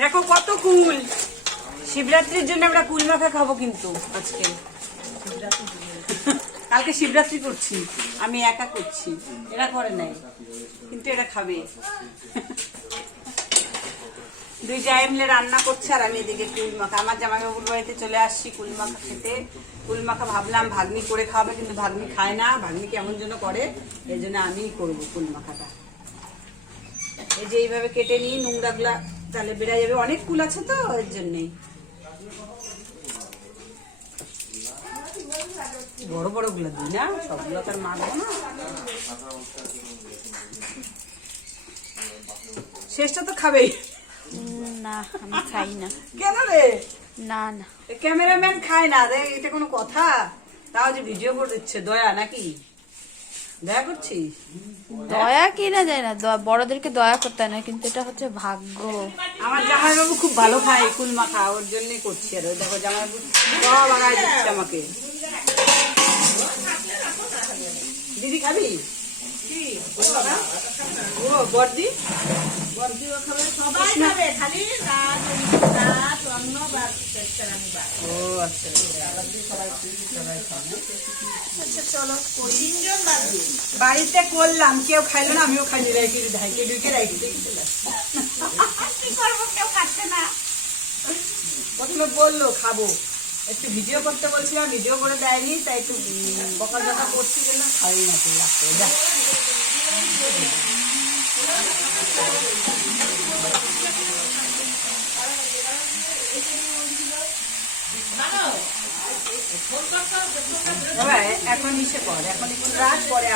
দেখো কত কুল। শিবরাত্রির জন্য আমরা কুল মাখা খাবো কিন্তু আজকে। কালকে শিবরাত্রি করছি, আমি একা করছি, এরা করে নাই, কিন্তু এরা খাবে। দুই জায় মিলে রান্না করছে আর আমি এদিকে কুল মাখা। আমার জামাইবাবুর বাড়িতে চলে আসছি কুল মাখা খেতে। কুল মাখা ভাবলাম ভাগ্নি করে খাওয়াবে, কিন্তু ভাগ্নি খায় না, ভাগ্নি কেমন যেন করে, এই জন্য আমিই করবো কুল মাখাটা। এই যে এইভাবে কেটে নিই, নোংরাগুলা তাহলে বেড়ে যাবে, অনেক কুল আছে তো এর জন্যই। বড় বড় গুলো দিই না, সবগুলো তার মাখবো না। শেষটা তো খাবেই না, আমি খাই না। কেন রে? না না, ক্যামেরাম্যান খায় না, এটা কোনো কথা? তাও যে ভিডিও করে দিচ্ছে, দয়া নাকি? দয়া করছিস? দয়া কি না যায় না, বড়দেরকে দয়া করতে হয় না, কিন্তু এটা হচ্ছে ভাগ্য। আমার জামাইবাবু খুব ভালো খায় কুল মাখা, ওর জন্যই করছি। আর ওই দেখো জামাইবাবু সব আগায় দিচ্ছে আমাকে। দিদি খাবি? ও বড়দি বাড়িতে করলাম, কেউ খাইলো না, আমিও খাইনি, রেখে ঢাইকে ঢুকে রেখে কি করবো, কেউ খাচ্ছে না। প্রথমে বললো খাবো, একটু ভিডিও করতে বলছিলাম, ভিডিও করে দেয়নি, তাই একটু বকা ঝকা করছি, যেন খাই না তুই রাখতে যা। এখন ইসে কর, এখন একটু রাত পরে